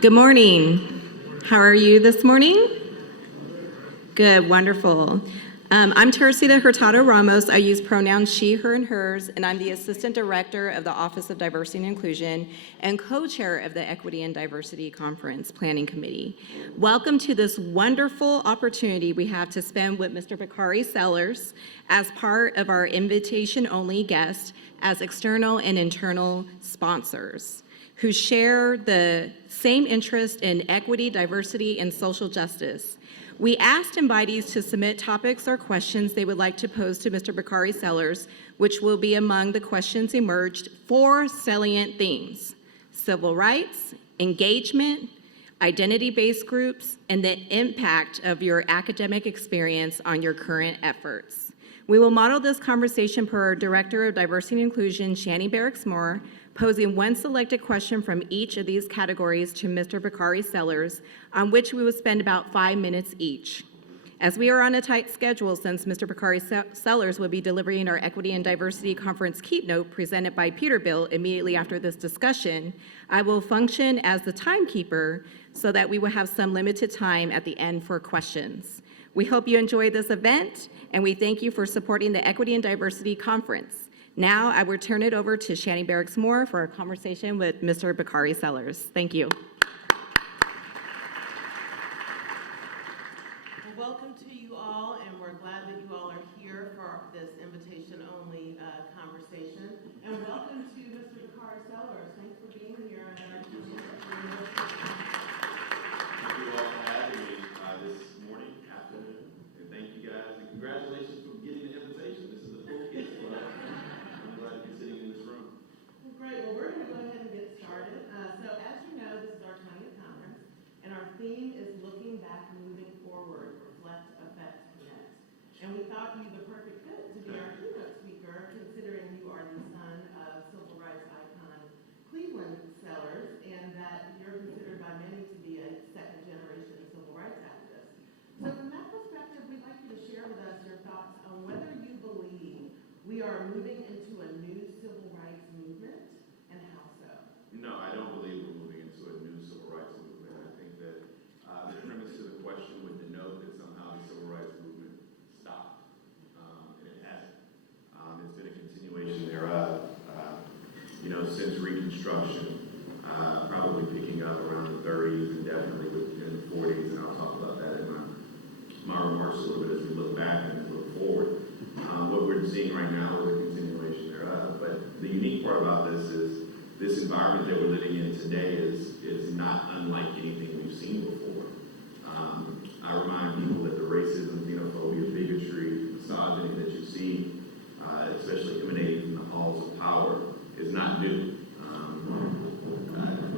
Good morning. How are you this morning? Good, wonderful. I'm Teresita Hurtado Ramos. I use pronouns she, her, and hers, and I'm the Assistant Director of the Office of Diversity and Inclusion and co-chair of the Equity and Diversity Conference Planning Committee. Welcome to this wonderful opportunity we have to spend with Mr. Bakari Sellers as part of our invitation-only guests as external and internal sponsors who share the same interest in equity, diversity, and social justice. We asked invitees to submit topics or questions they would like to pose to Mr. Bakari Sellers, which will be among the questions emerged: 4 salient themes: civil rights, engagement, identity-based groups, and the impact of your academic experience on your current efforts. We will model this conversation per our Director of Diversity and Inclusion, Shani Barrax Moore, posing one selected question from each of these categories to Mr. Bakari Sellers, on which we will spend about 5 minutes each. As we are on a tight schedule, since Mr. Bakari Sellers will be delivering our Equity and Diversity Conference keynote presented by Peterbilt immediately after this discussion, I will function as the timekeeper so that we will have some limited time at the end for questions. We hope you enjoy this event, and we thank you for supporting the Equity and Diversity Conference. Now, I will turn it over to Shani Barrax Moore for a conversation with Mr. Bakari Sellers. Thank you. Well, welcome to you all, and we're glad that you all are here for this invitation-only conversation. And welcome to Mr. Bakari Sellers. Thanks for being here. Thank you all for having me this morning, afternoon, and thank you guys, and congratulations for getting the invitation. This is a full gift for us. I'm glad to be sitting in this room. Well, great. Well, we're going to go ahead and get started. So as you know, this is our 20th conference, and our theme is looking back, moving forward, reflect, affect, connect. And we thought you the perfect fit to be our keynote speaker, considering you are the son of civil rights icon Cleveland Sellers, and that you're considered by many to be a second-generation civil rights activist. So from that perspective, we'd like you to share with us your thoughts on whether you believe we are moving into a new civil rights movement, and how so. No, I don't believe we're moving into a new civil rights movement. I think that the premise to the question would denote that somehow the civil rights movement stopped, and it hasn't. It's been a continuation thereof, since Reconstruction, probably picking up around the 30s and definitely in the 40s, and I'll talk about that in my remarks a little bit as we look back and look forward. What we're seeing right now is a continuation thereof, but the unique part about this is this environment that we're living in today is not unlike anything we've seen before. I remind people that the racism, xenophobia, bigotry, misogyny that you see, especially emanating from the halls of power, is not new.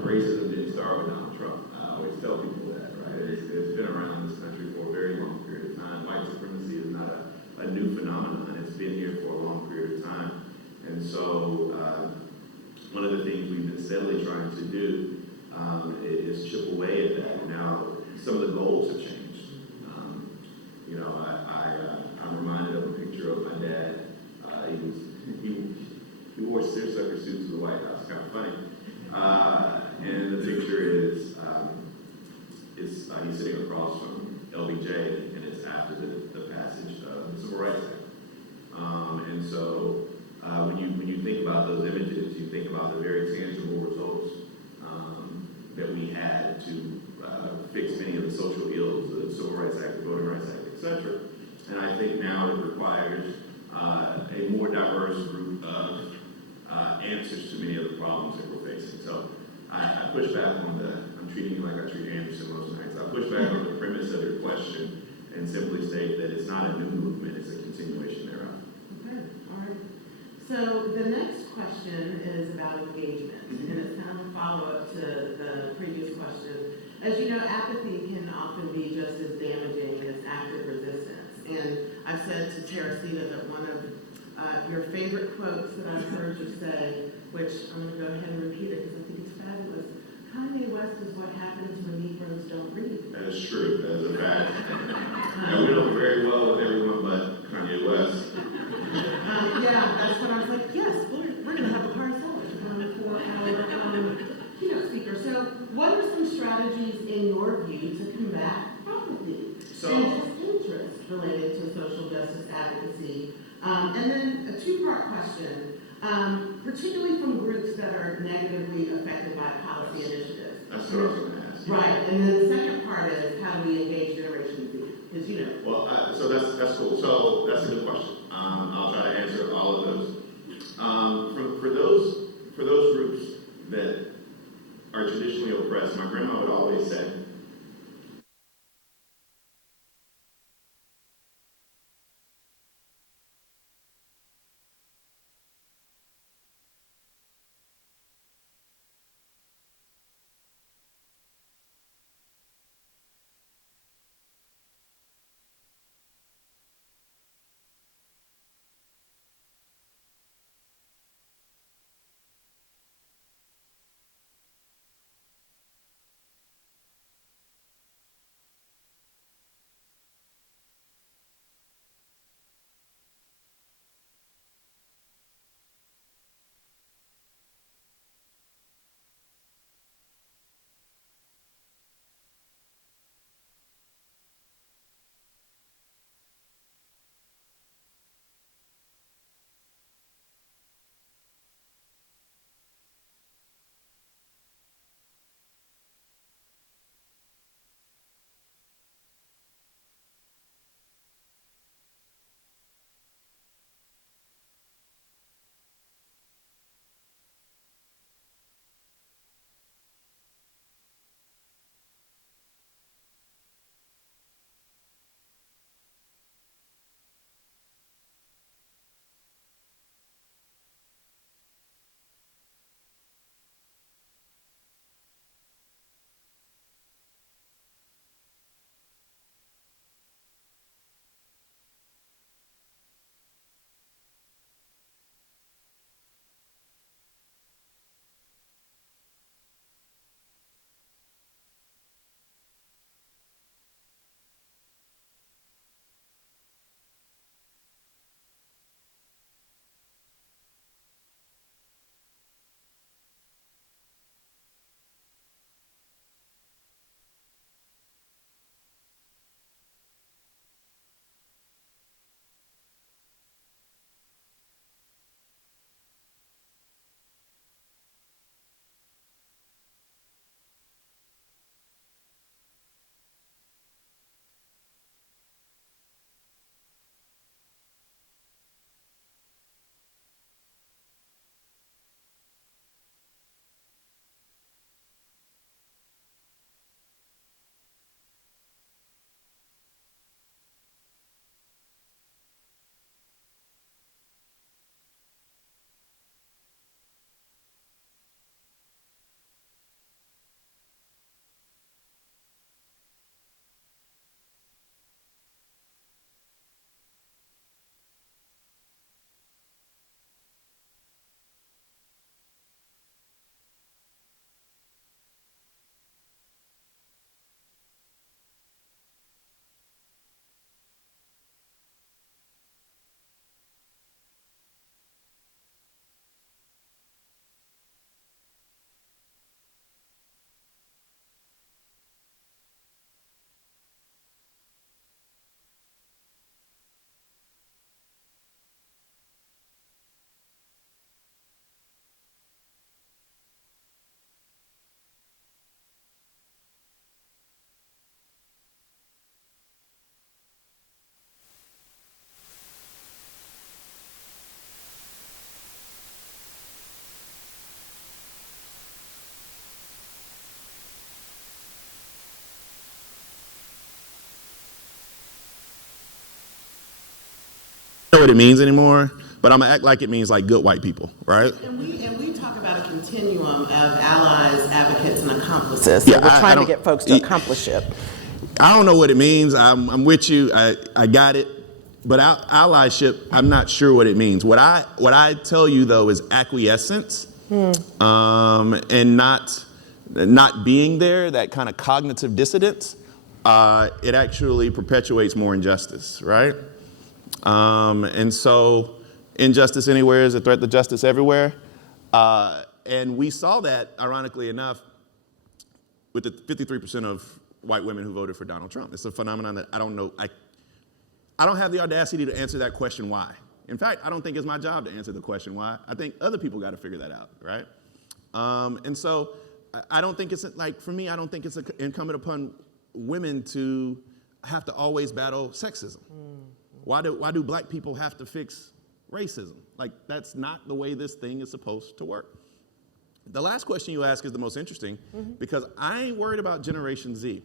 Racism didn't start with Donald Trump. I always tell people that, right? It's been around this country for a very long period of time. White supremacy is not a new phenomenon. It's been here for a long period of time. And so one of the things we've been steadily trying to do is chip away at that. Now, some of the goals have changed. I'm reminded of a picture of my dad. He wore seersucker suits to the White House. Kind of funny. And the picture is he's sitting across from LBJ, and it's after the passage of the Civil Rights Act. And so when you think about those images, you think about the very tangible results that we had to fix many of the social ills, the Civil Rights Act, the Voting Rights Act, etc. And I think now it requires a more diverse group of answers to many of the problems that we're facing. So I push back on I'm treating you like I treat Anderson most nights. I push back on the premise of your question and simply state that it's not a new movement, it's a continuation thereof. Okay, all right. So the next question is about engagement, and it's kind of a follow-up to the previous question. As you know, apathy can often be just as damaging as active resistance. And I've said to Teresita that one of your favorite quotes that I've heard you say, which I'm going to go ahead and repeat it because I think it's fabulous. Kanye West is what happens when Negroes don't read. That is true. That is a fact. Now, we know very well with everyone but Kanye West. Yeah, that's when I was like, yes, we're going to have Bakari Sellers for our keynote speaker. So what are some strategies in your view to combat apathy and disinterest related to social justice advocacy? And then a two-part question, particularly from groups that are negatively affected by policy initiatives. That's what I was going to ask you. Right, and then the second part is how do we engage Generation Z? Because you know. Well, so that's cool. So that's a good question. I'll try to answer all of those. For those groups that are traditionally oppressed, my grandma would always say, know what it means anymore, but I'm gonna act like it means like good white people, right? And we talk about a continuum of allies, advocates, and accomplices. So we're trying to get folks to accomplish it. I don't know what it means. I'm with you. I got it. But allyship, I'm not sure what it means. What I tell you though is acquiescence, and not being there. That kind of cognitive dissonance. It actually perpetuates more injustice, right? And so injustice anywhere is a threat to justice everywhere. And we saw that, ironically enough, with the 53% of white women who voted for Donald Trump. It's a phenomenon that I don't know. I don't have the audacity to answer that question why. In fact, I don't think it's my job to answer the question why. I think other people got to figure that out, right? And so I don't think it's like, for me, I don't think it's incumbent upon women to have to always battle sexism. Why do black people have to fix racism? Like, that's not the way this thing is supposed to work. The last question you ask is the most interesting because I ain't worried about Generation Z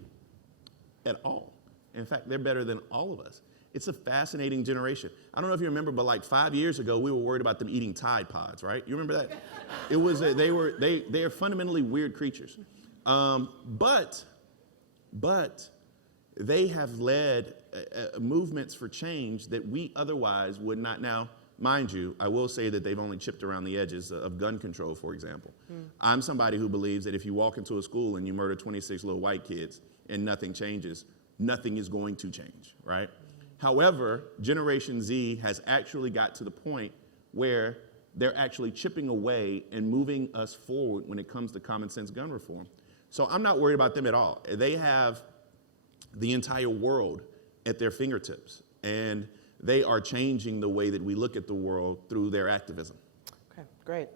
at all. In fact, they're better than all of us. It's a fascinating generation. I don't know if you remember, but like 5 years ago, we were worried about them eating Tide Pods, right? You remember that? It was they are fundamentally weird creatures, but they have led movements for change that we otherwise would not. Now, mind you, I will say that they've only chipped around the edges of gun control, for example. I'm somebody who believes that if you walk into a school and you murder 26 little white kids and nothing changes, nothing is going to change, right? However, Generation Z has actually got to the point where they're actually chipping away and moving us forward when it comes to common sense gun reform. So I'm not worried about them at all. They have the entire world at their fingertips, and they are changing the way that we look at the world through their activism. Okay, great.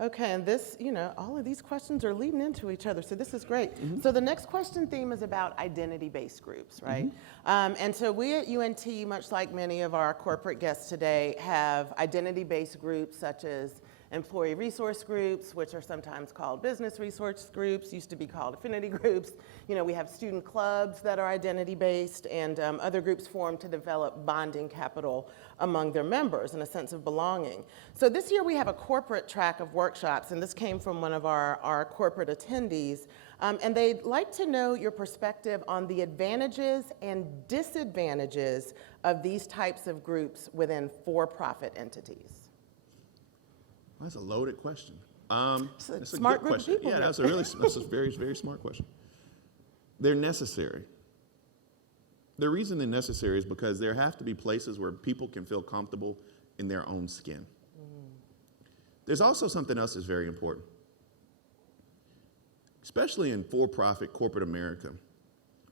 Okay, and this, all of these questions are leading into each other, so this is great. So the next question theme is about identity-based groups, right? And so we at UNT, much like many of our corporate guests today, have identity-based groups such as employee resource groups, which are sometimes called business resource groups, used to be called affinity groups. We have student clubs that are identity-based, and other groups formed to develop bonding capital among their members and a sense of belonging. So this year we have a corporate track of workshops, and this came from one of our corporate attendees, and they'd like to know your perspective on the advantages and disadvantages of these types of groups within for-profit entities. That's a loaded question. It's a That's smart good group of question. people Yeah, here. that's a very, very smart question. They're necessary. The reason they're necessary is because there have to be places where people can feel comfortable in their own skin. There's also something else that's very important, especially in for-profit corporate America.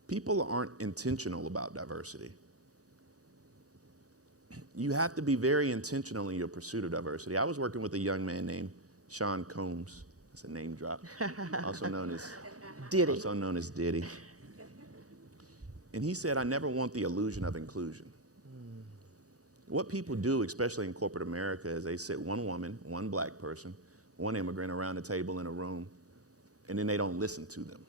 People aren't intentional about diversity. You have to be very intentional in your pursuit of diversity. I was working with a young man named Sean Combs. That's a name drop. Also known as Diddy. And he said, I never want the illusion of inclusion. What people do, especially in corporate America, is they sit one woman, one black person, one immigrant around a table in a room, and then they don't listen to them.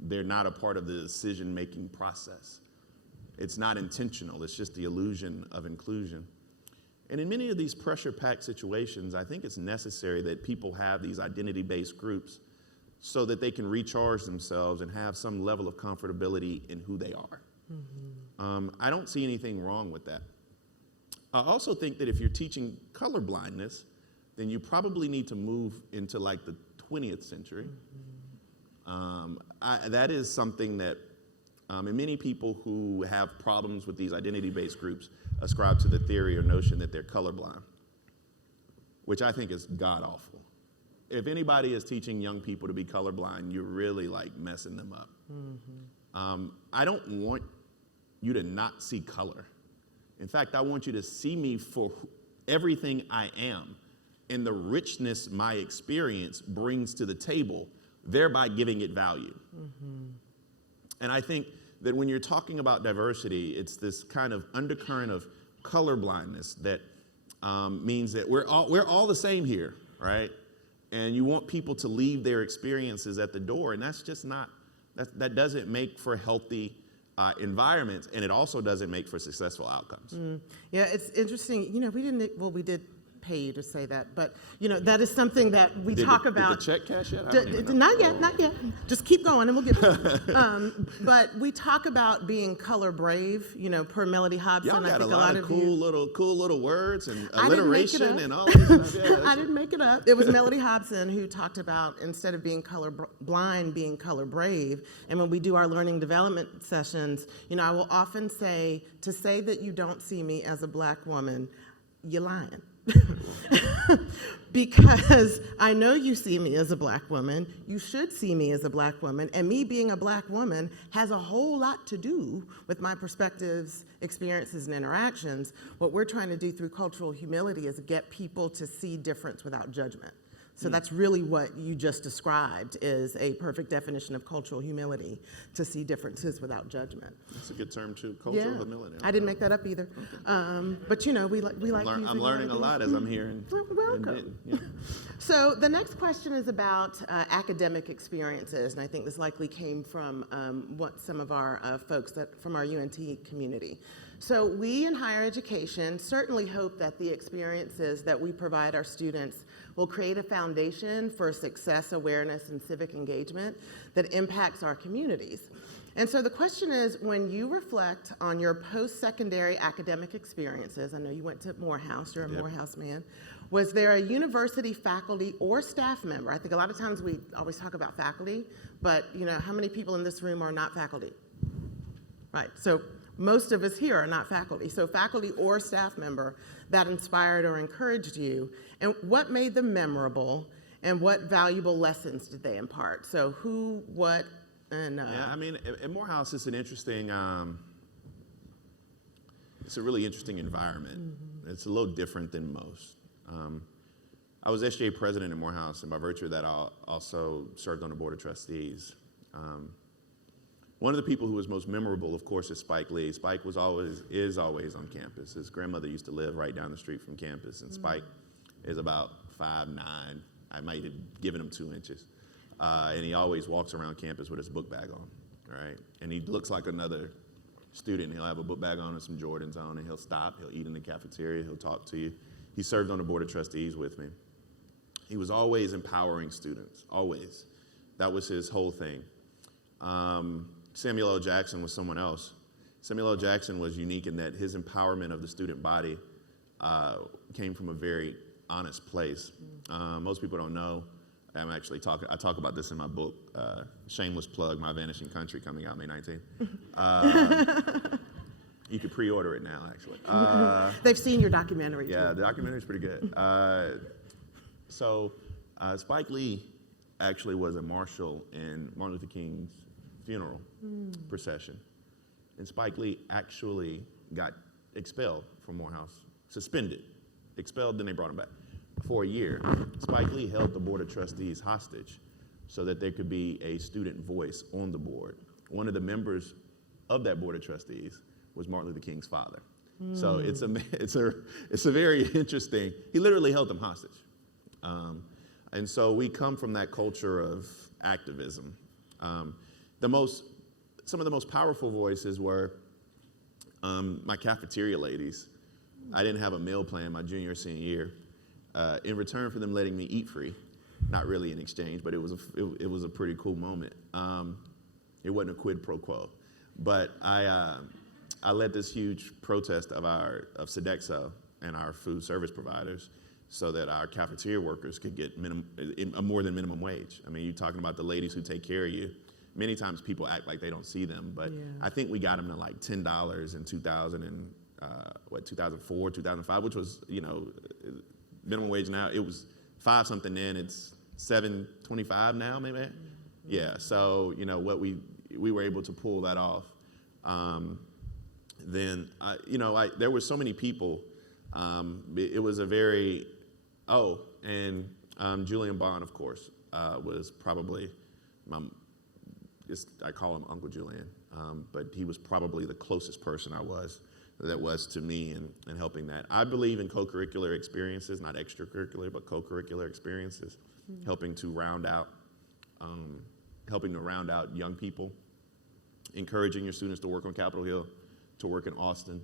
They're not a part of the decision-making process. It's not intentional. It's just the illusion of inclusion. And in many of these pressure-packed situations, I think it's necessary that people have these identity-based groups so that they can recharge themselves and have some level of comfortability in who they are. I don't see anything wrong with that. I also think that if you're teaching color blindness, then you probably need to move into like the 20th century. That is something that and many people who have problems with these identity-based groups ascribe to the theory or notion that they're colorblind, which I think is god-awful. If anybody is teaching young people to be colorblind, you're really like messing them up. I don't want you to not see color. In fact, I want you to see me for everything I am and the richness my experience brings to the table, thereby giving it value. And I think that when you're talking about diversity, it's this kind of undercurrent of colorblindness that means that we're all the same here, right? And you want people to leave their experiences at the door, and that's just not, that doesn't make for healthy environments, and it also doesn't make for successful outcomes. Yeah, it's interesting. We did pay you to say that, but that is something that we talk about. Did the check cash yet? I don't even know. Not yet. Just keep going and we'll get it. But we talk about being color brave, per Melody Hobson. Y'all I got think a lot of cool little words and alliteration and all this stuff. Yeah, I didn't make it up. It was Melody Hobson who talked about, instead of being color blind, being color brave. And when we do our learning development sessions, I will often say, to say that you don't see me as a black woman, you're lying. Because I know you see me as a black woman, you should see me as a black woman, and me being a black woman has a whole lot to do with my perspectives, experiences, and interactions. What we're trying to do through cultural humility is get people to see difference without judgment. So that's really what you just described is a perfect definition of cultural humility, to see differences without judgment. That's a good term too, cultural humility. I didn't make that up either. But you know, we like using I'm learning a lot as I'm here. Welcome. So the next question is about academic experiences, and I think this likely came from what some of our folks from our UNT community. So we in higher education certainly hope that the experiences that we provide our students will create a foundation for success, awareness, and civic engagement that impacts our communities. And so the question is, when you reflect on your post-secondary academic experiences, I know you went to Morehouse, you're a Morehouse man, was there a university faculty or staff member? I think a lot of times we always talk about faculty, but you know, how many people in this room are not faculty? Right, so most of us here are not faculty. So faculty or staff member that inspired or encouraged you, and what made them memorable, and what valuable lessons did they impart? So who, what, and... Yeah, I mean, at Morehouse, it's an interesting, it's a really interesting environment. It's a little different than most. I was SGA president at Morehouse, and by virtue of that, I also served on the board of trustees. One of the people who was most memorable, of course, is Spike Lee. Spike is always on campus. His grandmother used to live right down the street from campus, and Spike is about 5'9". I might have given him 2 inches. And he always walks around campus with his book bag on, right? And he looks like another student. He'll have a book bag on and some Jordans on, and he'll stop, he'll eat in the cafeteria, he'll talk to you. He served on the board of trustees with me. He was always empowering students, always. That was his whole thing. Samuel L. Jackson was someone else. Samuel L. Jackson was unique in that his empowerment of the student body came from a very honest place. Most people don't know. I talk about this in my book, shameless plug, My Vanishing Country, coming out May 19th. You could pre-order it now, actually. They've seen your documentary. Yeah, the documentary's pretty good. Spike Lee actually was a marshal in Martin Luther King's funeral procession. And Spike Lee actually got expelled from Morehouse, suspended, expelled, then they brought him back. For a year, Spike Lee held the board of trustees hostage so that there could be a student voice on the board. One of the members of that board of trustees was Martin Luther King's father. So it's a very interesting, he literally held them hostage. And so we come from that culture of activism. Some of the most powerful voices were my cafeteria ladies. I didn't have a meal plan my junior or senior year. In return for them letting me eat free, not really in exchange, but it was a pretty cool moment. It wasn't a quid pro quo, but I led this huge protest of Sodexo and our food service providers, so that our cafeteria workers could get more than minimum wage. I mean, you're talking about the ladies who take care of you. Many times people act like they don't see them, but I think we got them to like $10 in 2004, 2005, which was, minimum wage now. It was 5 something then. It's $7.25 now, maybe. Yeah. So what we were able to pull that off. Then there were so many people. It was a very Julian Bond, of course, was probably I call him Uncle Julian, but he was probably the closest person that was to me in helping that. I believe in co-curricular experiences, not extracurricular, but co-curricular experiences, helping to round out young people, encouraging your students to work on Capitol Hill, to work in Austin,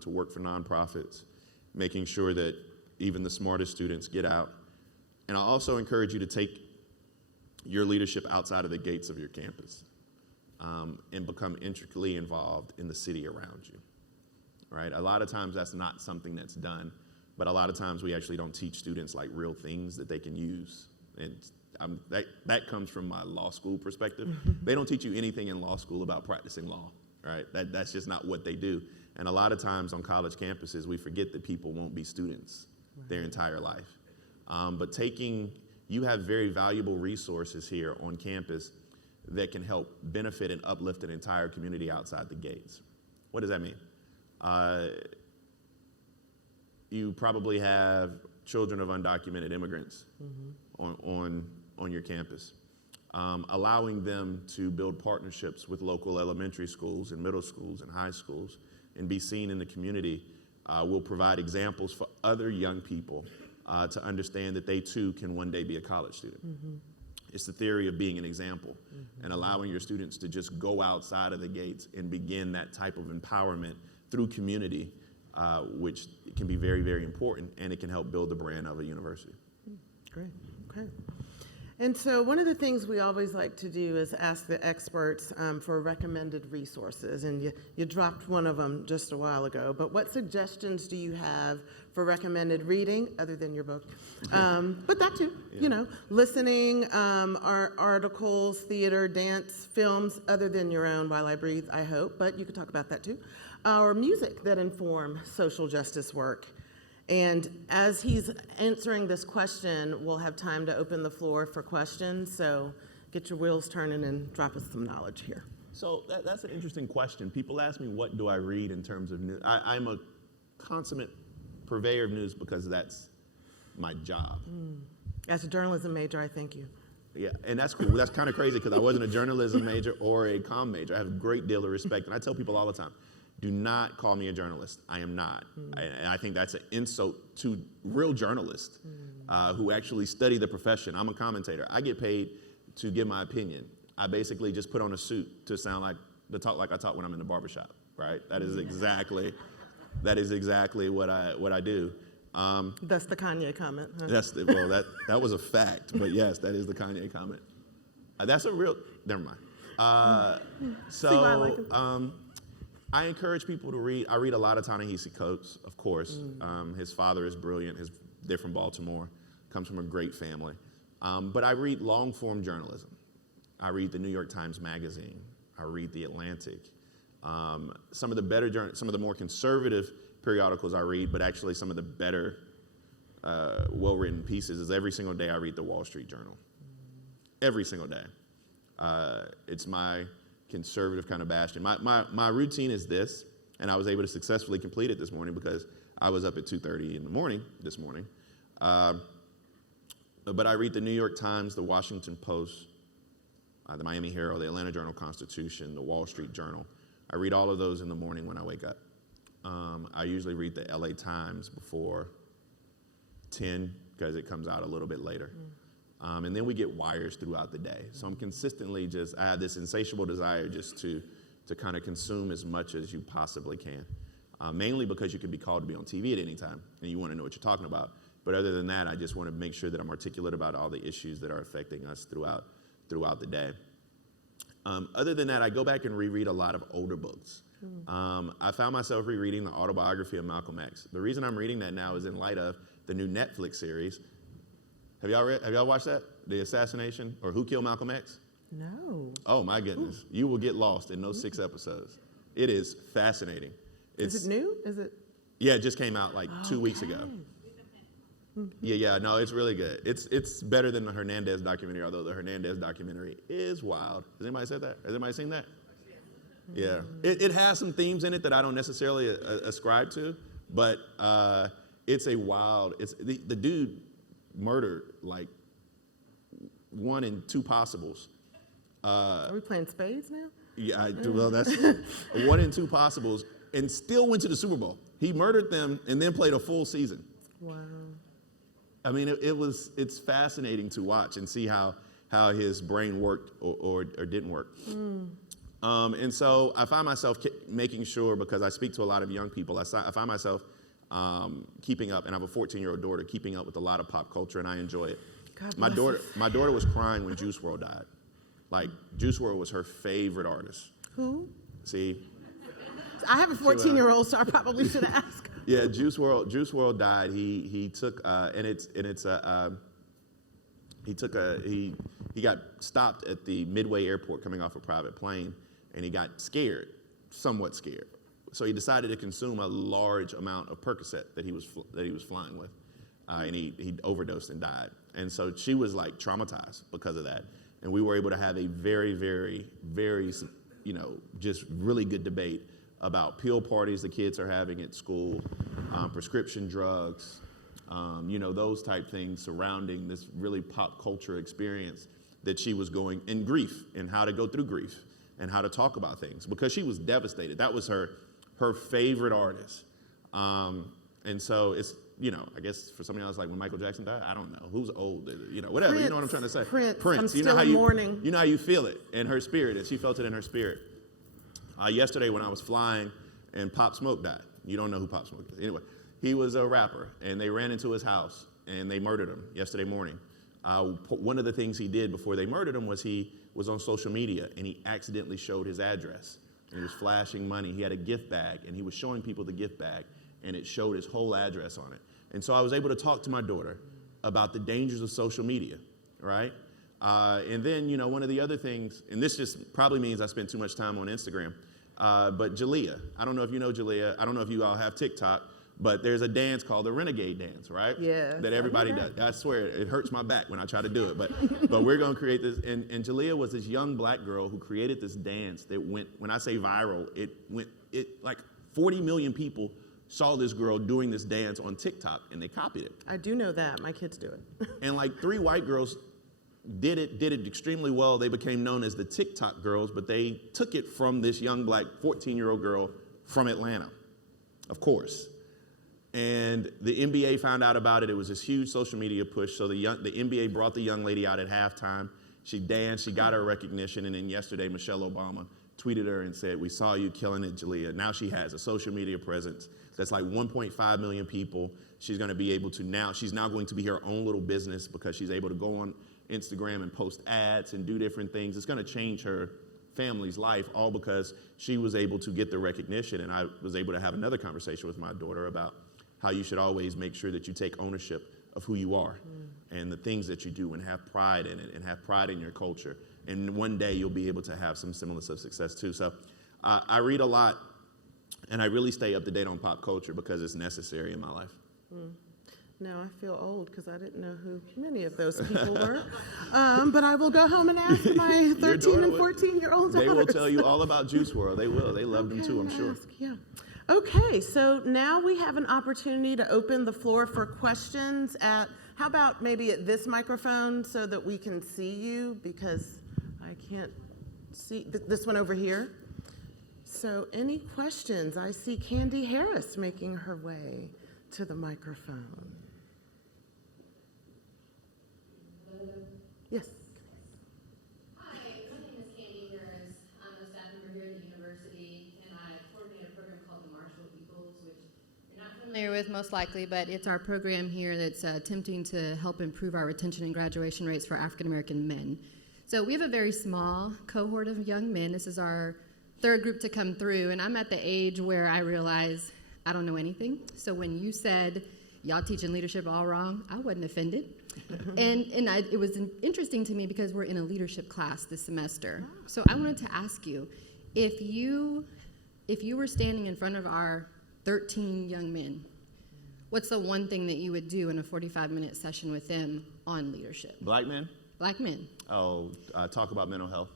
to work for nonprofits, making sure that even the smartest students get out. And I also encourage you to take your leadership outside of the gates of your campus and become intricately involved in the city around you. Right? A lot of times that's not something that's done, but a lot of times we actually don't teach students like real things that they can use. And that comes from my law school perspective. They don't teach you anything in law school about practicing law, right? That's just not what they do. And a lot of times on college campuses, we forget that people won't be students. their entire life. But you have very valuable resources here on campus that can help benefit and uplift an entire community outside the gates. What does that mean? You probably have children of undocumented immigrants on your campus. Allowing them to build partnerships with local elementary schools and middle schools and high schools and be seen in the community will provide examples for other young people to understand that they too can one day be a college student. It's the theory of being an example and allowing your students to just go outside of the gates and begin that type of empowerment through community, which can be very, very important, and it can help build the brand of a university. Great, okay. And so one of the things we always like to do is ask the experts for recommended resources, and you dropped one of them just a while ago, but what suggestions do you have for recommended reading, other than your book? But that too, you know, listening, articles, theater, dance, films, other than your own While I Breathe, I hope, but you could talk about that too. Or music that inform social justice work. And as he's answering this question, we'll have time to open the floor for questions. So get your wheels turning and drop us some knowledge here. So that's an interesting question. People ask me, what do I read in terms of news? I'm a consummate purveyor of news because that's my job. As a journalism major, I thank you. Yeah, and that's cool. That's kind of crazy because I wasn't a journalism major or a comm major. I have a great deal of respect, and I tell people all the time, do not call me a journalist. I am not. And I think that's an insult to real journalists who actually study the profession. I'm a commentator. I get paid to give my opinion. I basically just put on a suit to talk like I talk when I'm in the barbershop, right? That is exactly what I do. That's the Kanye comment, huh? That was a fact, but yes, that is the Kanye comment. That's a real, never mind. See why I like him? I encourage people to read. I read a lot of Ta-Nehisi Coates, of course. His father is brilliant. They're from Baltimore, comes from a great family. But I read long-form journalism. I read the New York Times Magazine. I read The Atlantic. Some of the more conservative periodicals I read, but actually some of the better, well-written pieces is every single day I read the Wall Street Journal. Every single day. It's my conservative kind of bastion. My routine is this, and I was able to successfully complete it this morning because I was up at 2:30 in the morning this morning. But I read the New York Times, the Washington Post, the Miami Herald, the Atlanta Journal-Constitution, the Wall Street Journal. I read all of those in the morning when I wake up. I usually read the LA Times before 10 because it comes out a little bit later. And then we get wires throughout the day. So I'm consistently I have this insatiable desire just to kind of consume as much as you possibly can. Mainly because you can be called to be on TV at any time and you want to know what you're talking about. But other than that, I just want to make sure that I'm articulate about all the issues that are affecting us throughout the day. Other than that, I go back and reread a lot of older books. I found myself rereading the autobiography of Malcolm X. The reason I'm reading that now is in light of the new Netflix series. Have y'all watched that? The assassination, or Who Killed Malcolm X? No. Oh my goodness. Ooh. You will get lost in those 6 episodes. It is fascinating. Is it new? Is it? Yeah, it just came out like 2 weeks ago. Yeah, no, it's really good. It's better than the Hernandez documentary, although the Hernandez documentary is wild. Has anybody said that? Has anybody seen that? Yeah. It has some themes in it that I don't necessarily ascribe to, but it's a wild, the dude murdered like 1 in 2 possibles. Are we playing spades now? Yeah, well, that's 1 in 2 possibles, and still went to the Super Bowl. He murdered them and then played a full season. Wow. I mean, it's fascinating to watch and see how his brain worked or didn't work. And so I find myself making sure, because I speak to a lot of young people, I find myself keeping up, and I have a 14-year-old daughter, keeping up with a lot of pop culture, and I enjoy it. My daughter was crying when Juice WRLD died. Like, Juice WRLD was her favorite artist. Who? See? I have a 14-year-old, so I probably should ask. Yeah, Juice WRLD died. He got stopped at the Midway Airport coming off a private plane, and he got scared, somewhat scared. So he decided to consume a large amount of Percocet that he was flying with. and he overdosed and died. And so she was like traumatized because of that. And we were able to have a very, very, very, just really good debate about pill parties the kids are having at school, prescription drugs, those type things surrounding this really pop culture experience that she was going, in grief, and how to go through grief and how to talk about things, because she was devastated. That was her favorite artist. And so it's, I guess for somebody else, like when Michael Jackson died, I don't know. Who's old? Whatever. Prince, you know what I'm trying to say? Prince. I'm You know still how in mourning. You know how you feel it in her spirit, and she felt it in her spirit. Yesterday when I was flying and Pop Smoke died. You don't know who Pop Smoke is. Anyway, he was a rapper, and they ran into his house, and they murdered him yesterday morning. One of the things he did before they murdered him was he was on social media, and he accidentally showed his address. And he was flashing money. He had a gift bag, and he was showing people the gift bag, and it showed his whole address on it. And so I was able to talk to my daughter about the dangers of social media, right? And then, one of the other things, and this just probably means I spend too much time on Instagram, but Jalea, I don't know if you know Jalea, I don't know if you all have TikTok, but there's a dance called the Renegade Dance, right? Yes, That everybody does. I swear, it hurts my back when I try to do it, but we're going to create this. And Jalea was this young black girl who created this dance that went, when I say viral, like 40 million people saw this girl doing this dance on TikTok, and they copied it. I do know that. My kids do it. And like 3 white girls did it extremely well. They became known as the TikTok girls, but they took it from this young black 14-year-old girl from Atlanta, of course. And the NBA found out about it. It was this huge social media push. So the NBA brought the young lady out at halftime. She danced. She got her recognition. And then yesterday, Michelle Obama tweeted her and said, "We saw you killing it, Jalea." Now she has a social media presence that's like 1.5 million people. She's going to be able to she's now going to be her own little business because she's able to go on Instagram and post ads and do different things. It's going to change her family's life, all because she was able to get the recognition. And I was able to have another conversation with my daughter about how you should always make sure that you take ownership of who you are and the things that you do, and have pride in it, and have pride in your culture. And one day you'll be able to have some semblance of success too. So I read a lot, and I really stay up to date on pop culture because it's necessary in my life. Now I feel old because I didn't know who many of those people were. But I will go home and ask my 13 and 14-year-old daughters. They will tell you all about Juice WRLD. They will. They love them too, I'm sure. Yeah. Okay, so now we have an opportunity to open the floor for questions how about maybe at this microphone so that we can see you, because I can't see this one over here. So any questions? I see Candy Harris making her way to the microphone. Yes. Hi, my name is Candy Harris. I'm a staff member here at the university, and I coordinate a program called the Marshall Eagles, which you're not familiar with most likely, but it's our program here that's attempting to help improve our retention and graduation rates for African American men. So we have a very small cohort of young men. This is our third group to come through, and I'm at the age where I realize I don't know anything. So when you said y'all teaching leadership all wrong, I wasn't offended. It was interesting to me because we're in a leadership class this semester. So I wanted to ask you, if you were standing in front of our 13 young men, what's the one thing that you would do in a 45-minute session with them on leadership? Black men? Black men. Oh, talk about mental health.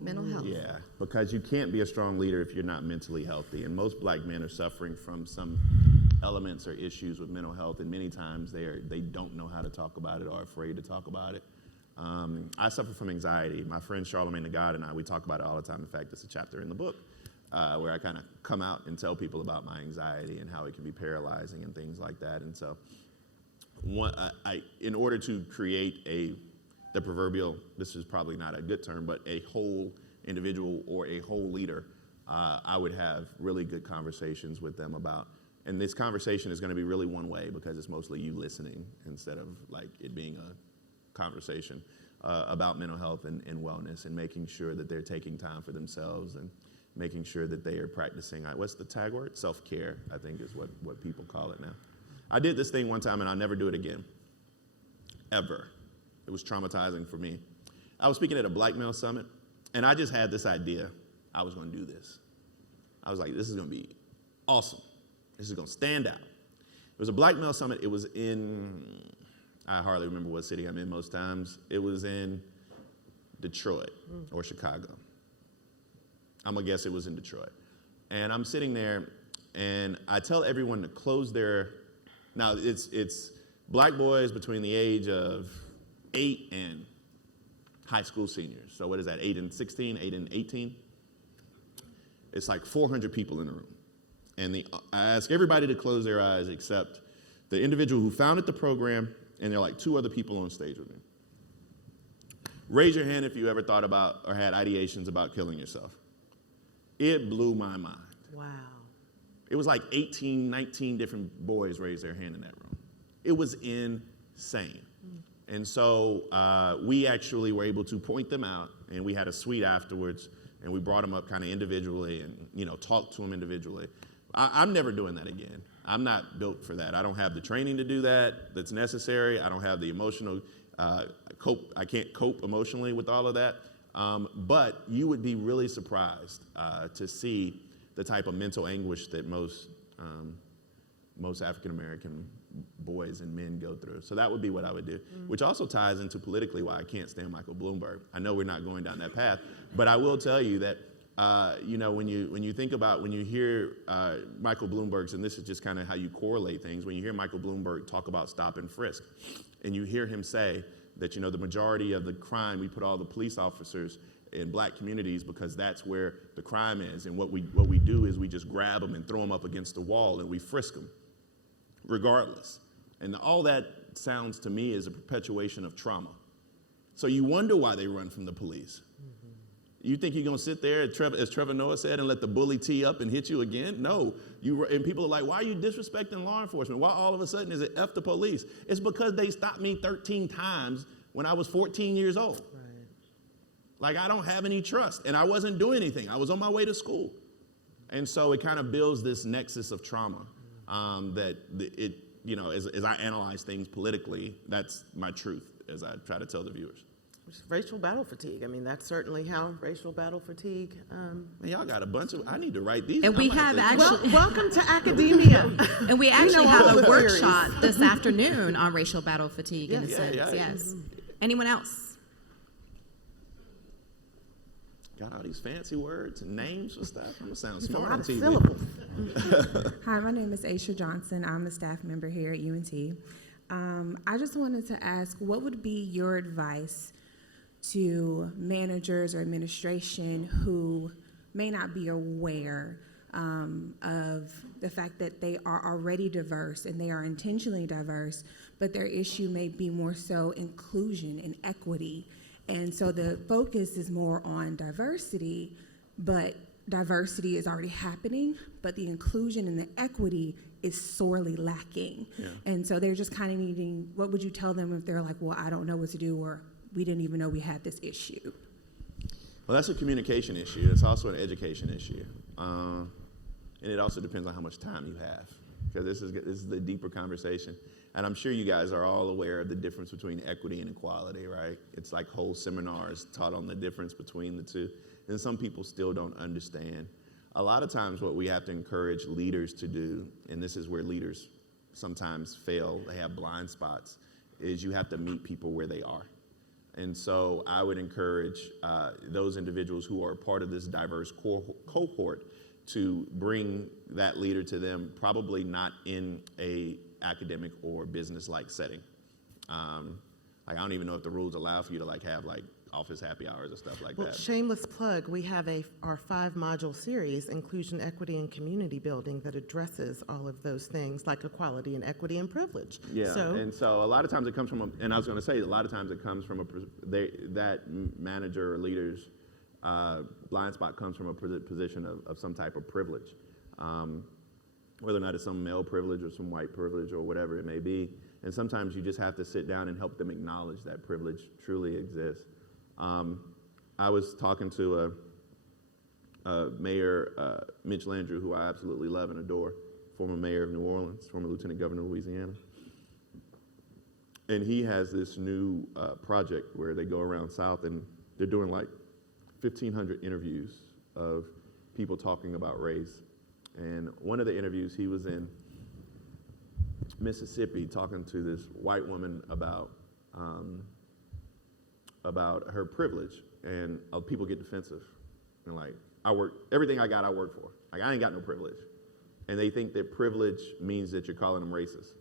Mental health. Yeah, because you can't be a strong leader if you're not mentally healthy. And most black men are suffering from some elements or issues with mental health, and many times they don't know how to talk about it or are afraid to talk about it. I suffer from anxiety. My friend Charlemagne the God and I, we talk about it all the time. In fact, it's a chapter in the book where I kind of come out and tell people about my anxiety and how it can be paralyzing and things like that. And so in order to create the proverbial, this is probably not a good term, but a whole individual or a whole leader, I would have really good conversations with them about, and this conversation is going to be really one way because it's mostly you listening instead of like it being a conversation about mental health and wellness, and making sure that they're taking time for themselves and making sure that they are practicing, what's the tag word? Self-care, I think is what people call it now. I did this thing one time and I'll never do it again, ever. It was traumatizing for me. I was speaking at a Black Male Summit, and I just had this idea. I was going to do this. I was like, this is going to be awesome. This is going to stand out. It was a black male summit. It was in, I hardly remember what city I'm in most times. It was in Detroit or Chicago. I'm gonna guess it was in Detroit. And I'm sitting there and I tell everyone to close their, now it's black boys between the age of 8 and high school seniors. So what is that, 8 and 16, 8 and 18? It's like 400 people in the room. And I ask everybody to close their eyes except the individual who founded the program, and there are like 2 other people on stage with me. Raise your hand if you ever thought about or had ideations about killing yourself. It blew my mind. Wow. It was like 18, 19 different boys raised their hand in that room. It was insane. And so we actually were able to point them out, and we had a suite afterwards, and we brought them up kind of individually and, talked to them individually. I'm never doing that again. I'm not built for that. I don't have the training to do that that's necessary. I don't have the emotional cope. I can't cope emotionally with all of that. But you would be really surprised to see the type of mental anguish that most African-American boys and men go through. So that would be what I would do, which also ties into politically why I can't stand Michael Bloomberg. I know we're not going down that path, but I will tell you that when you think about, when you hear Michael Bloomberg's, and this is just kind of how you correlate things, when you hear Michael Bloomberg talk about stop and frisk, and you hear him say that, the majority of the crime, we put all the police officers in black communities because that's where the crime is, and what we do is we just grab them and throw them up against the wall and we frisk them, regardless. And all that sounds to me is a perpetuation of trauma. So you wonder why they run from the police. You think you're going to sit there, as Trevor Noah said, and let the bully tee up and hit you again? No. And people are like, why are you disrespecting law enforcement? Why all of a sudden is it F the police? It's because they stopped me 13 times when I was 14 years old. Right. Like, I don't have any trust, and I wasn't doing anything. I was on my way to school. And so it kind of builds this nexus of trauma as I analyze things politically, that's my truth as I try to tell the viewers. Racial battle fatigue. I mean, that's certainly how racial battle fatigue. Man, y'all got a bunch of, I need to write these. And we have actually, Welcome to academia. and we actually have all a the workshop this afternoon on racial battle fatigue in a sense. Yes. Anyone else? Got all these fancy words and names for stuff. I'm gonna sound It's a smart lot on of TV. syllables. Hi, my name is Aisha Johnson. I'm a staff member here at UNT. I just wanted to ask, what would be your advice to managers or administration who may not be aware of the fact that they are already diverse and they are intentionally diverse, but their issue may be more so inclusion and equity. And so the focus is more on diversity, but diversity is already happening, but the inclusion and the equity is sorely lacking. Yeah. And so they're just kind of needing, what would you tell them if they're like, well, I don't know what to do, or we didn't even know we had this issue? Well, that's a communication issue. It's also an education issue. And it also depends on how much time you have, because this is the deeper conversation. And I'm sure you guys are all aware of the difference between equity and equality, right? It's like whole seminars taught on the difference between the two. And some people still don't understand. A lot of times what we have to encourage leaders to do, and this is where leaders sometimes fail, they have blind spots, is you have to meet people where they are. And so I would encourage those individuals who are part of this diverse cohort to bring that leader to them, probably not in a academic or business-like setting. I don't even know if the rules allow for you to have office happy hours or stuff like Well, that. shameless plug, we have our 5-module series, Inclusion, Equity, and Community Building, that addresses all of those things like equality and equity and privilege. Yeah, and so a lot of times it comes from, and I was going to say, a lot of times it comes from that manager or leader's blind spot comes from a position of some type of privilege. Whether or not it's some male privilege or some white privilege or whatever it may be. And sometimes you just have to sit down and help them acknowledge that privilege truly exists. I was talking to Mayor Mitch Landrieu, who I absolutely love and adore, former mayor of New Orleans, former lieutenant governor of Louisiana. And he has this new project where they go around South and they're doing 1,500 interviews of people talking about race. And one of the interviews he was in Mississippi talking to this white woman about her privilege, and people get defensive. And like, everything I got, I work for. Like, I ain't got no privilege. And they think that privilege means that you're calling them racist,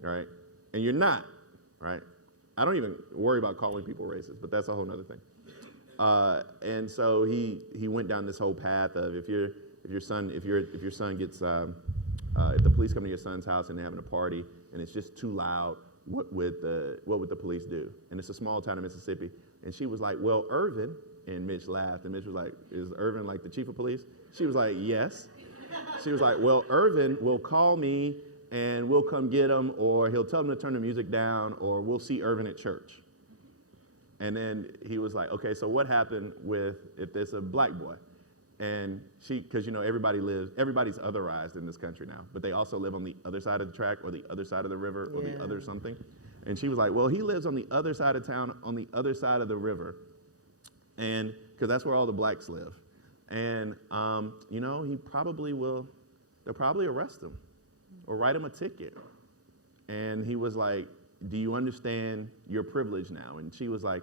right? And you're not, right? I don't even worry about calling people racist, but that's a whole nother thing. And so he went down this whole path of if your son gets if the police come to your son's house and they're having a party and it's just too loud, what would the police do? And it's a small town in Mississippi. And she was like, well, Irvin, and Mitch laughed, and Mitch was like, is Irvin like the chief of police? She was like, yes. She was like, well, Irvin will call me and we'll come get him, or he'll tell him to turn the music down, or we'll see Irvin at church. And then he was like, okay, so what happened if there's a black boy? And because everybody's otherized in this country now, but they also live on the other side of the track or the other side of the river or the other something. And she was like, well, he lives on the other side of town, on the other side of the river. And because that's where all the blacks live. And, they'll probably arrest him or write him a ticket. And he was like, do you understand your privilege now? And she was like,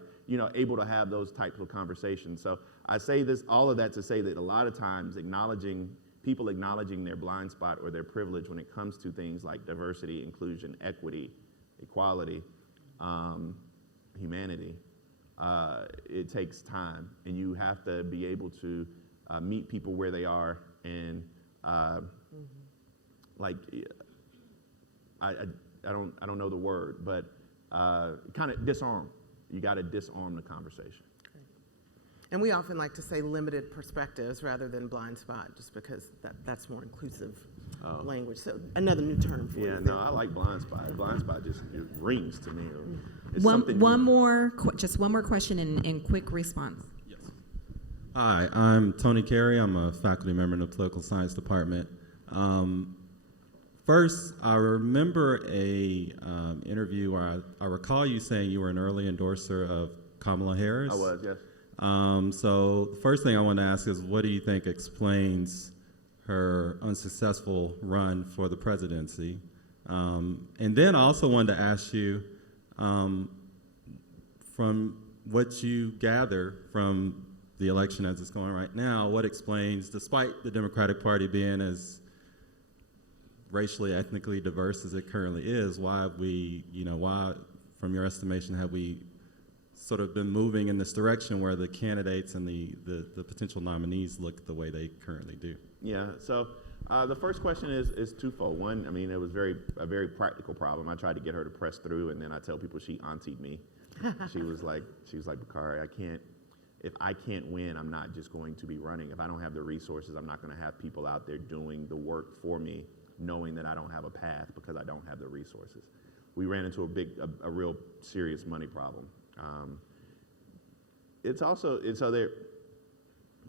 able to have those types of conversations. So I say all of that to say that a lot of times people acknowledging their blind spot or their privilege when it comes to things like diversity, inclusion, equity, equality, humanity, it takes time. And you have to be able to meet people where they are and I don't know the word, but kind of disarm. You got to disarm the conversation. And we often like to say limited perspectives rather than blind spot, just because that's more inclusive language. So another new term for Yeah, you. no, I like blind spot. Blind spot just it rings to me. It's One something more question and quick response. Yes. Hi, I'm Tony Carey. I'm a faculty member in the political science department. First, I remember a interview where I recall you saying you were an early endorser of Kamala Harris. I was, yes. So the first thing I want to ask is, what do you think explains her unsuccessful run for the presidency? And then I also wanted to ask you, from what you gather from the election as it's going right now, what explains, despite the Democratic Party being as racially, ethnically diverse as it currently is, why from your estimation, have we sort of been moving in this direction where the candidates and the potential nominees look the way they currently do? Yeah, so the first question is twofold. One, I mean, it was a very practical problem. I tried to get her to press through, and then I tell people she auntied me. She was like, Bakari, if I can't win, I'm not just going to be running. If I don't have the resources, I'm not going to have people out there doing the work for me, knowing that I don't have a path because I don't have the resources. We ran into a real serious money problem.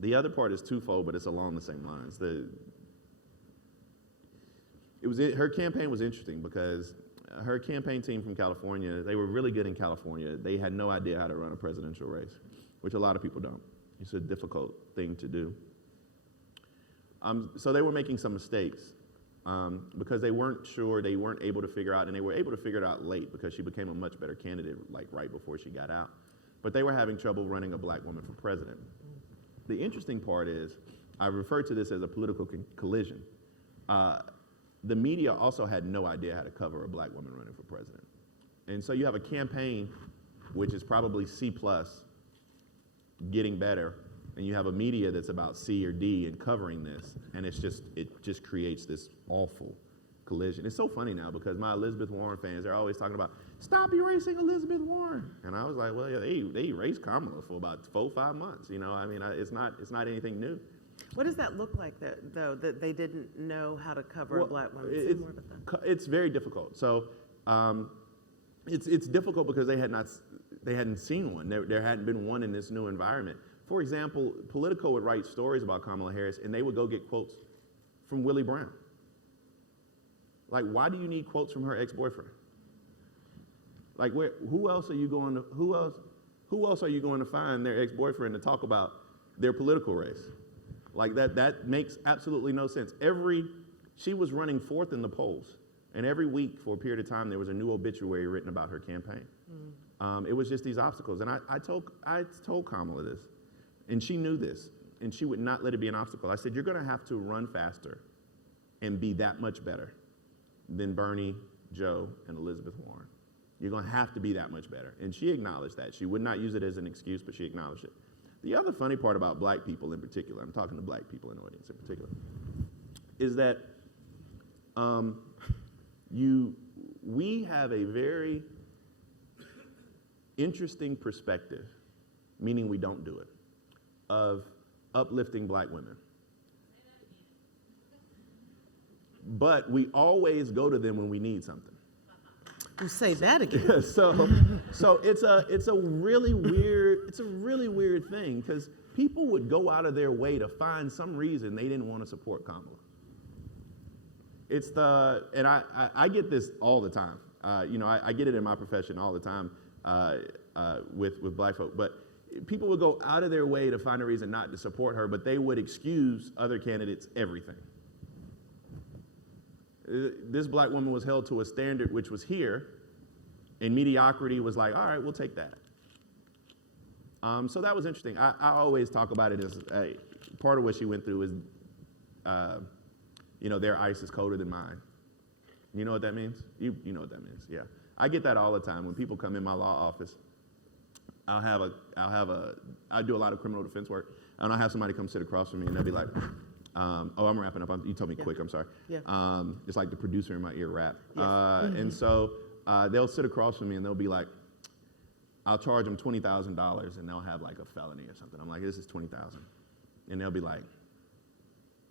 The other part is twofold, but it's along the same lines. Her campaign was interesting because her campaign team from California, they were really good in California. They had no idea how to run a presidential race, which a lot of people don't. It's a difficult thing to do. So they were making some mistakes because they weren't sure, they weren't able to figure out, and they were able to figure it out late because she became a much better candidate like right before she got out. But they were having trouble running a black woman for president. The interesting part is, I refer to this as a political collision. The media also had no idea how to cover a black woman running for president. And so you have a campaign which is probably C+, getting better, and you have a media that's about C or D and covering this, and it just creates this awful collision. It's so funny now because my Elizabeth Warren fans, they're always talking about, stop erasing Elizabeth Warren. And I was like, well, yeah, they erased Kamala for about 4-5 months. It's not anything new. What does that look like, though, that they didn't know how to cover a black woman? It's very difficult. So it's difficult because they hadn't seen one. There hadn't been one in this new environment. For example, Politico would write stories about Kamala Harris, and they would go get quotes from Willie Brown. Like, why do you need quotes from her ex-boyfriend? Like, who else are you going to find their ex-boyfriend to talk about their political race? Like, that makes absolutely no sense. She was running fourth in the polls, And every week for a period of time, there was a new obituary written about her campaign. It was just these obstacles. And I told Kamala this, and she knew this, and she would not let it be an obstacle. I said, you're going to have to run faster and be that much better than Bernie, Joe, and Elizabeth Warren. You're going to have to be that much better. And she acknowledged that. She would not use it as an excuse, but she acknowledged it. The other funny part about black people in particular, I'm talking to black people in the audience in particular, is that we have a very interesting perspective, meaning we don't do it, of uplifting black women. But we always go to them when we need something. You say that again. So it's a really weird thing, because people would go out of their way to find some reason they didn't want to support Kamala. And I get this all the time. I get it in my profession all the time with black folk. But people would go out of their way to find a reason not to support her, but they would excuse other candidates everything. This black woman was held to a standard which was here, and mediocrity was like, all right, we'll take that. So that was interesting. I always talk about it as part of what she went through is, their ice is colder than mine. You know what that means? You know what that means, yeah. I get that all the time when people come in my law office. I do a lot of criminal defense work, and I'll have somebody come sit across from me, and they'll be like, I'm wrapping up. You told me quick, I'm sorry. Yeah. It's like the producer in my ear rap. Yes. And so they'll sit across from me and they'll be like, I'll charge them $20,000 and they'll have like a felony or something. I'm like, this is $20,000. And they'll be like,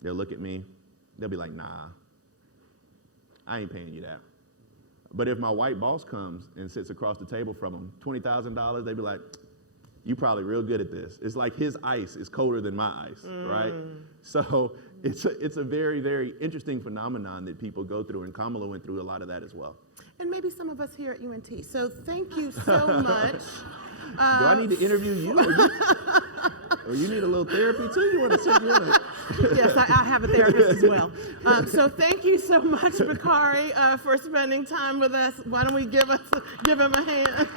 they'll look at me, they'll be like, nah, I ain't paying you that. But if my white boss comes and sits across the table from them, $20,000, they'd be like, you probably real good at this. It's like his ice is colder than my ice, right? So it's a very, very interesting phenomenon that people go through, and Kamala went through a lot of that as well. And maybe some of us here at UNT. So thank you so much. Do I need to interview you? Or you need a little therapy too? You want to sit here? Yes, I have a therapist as well. So thank you so much, Bakari, for spending time with us. Why don't we give him a hand?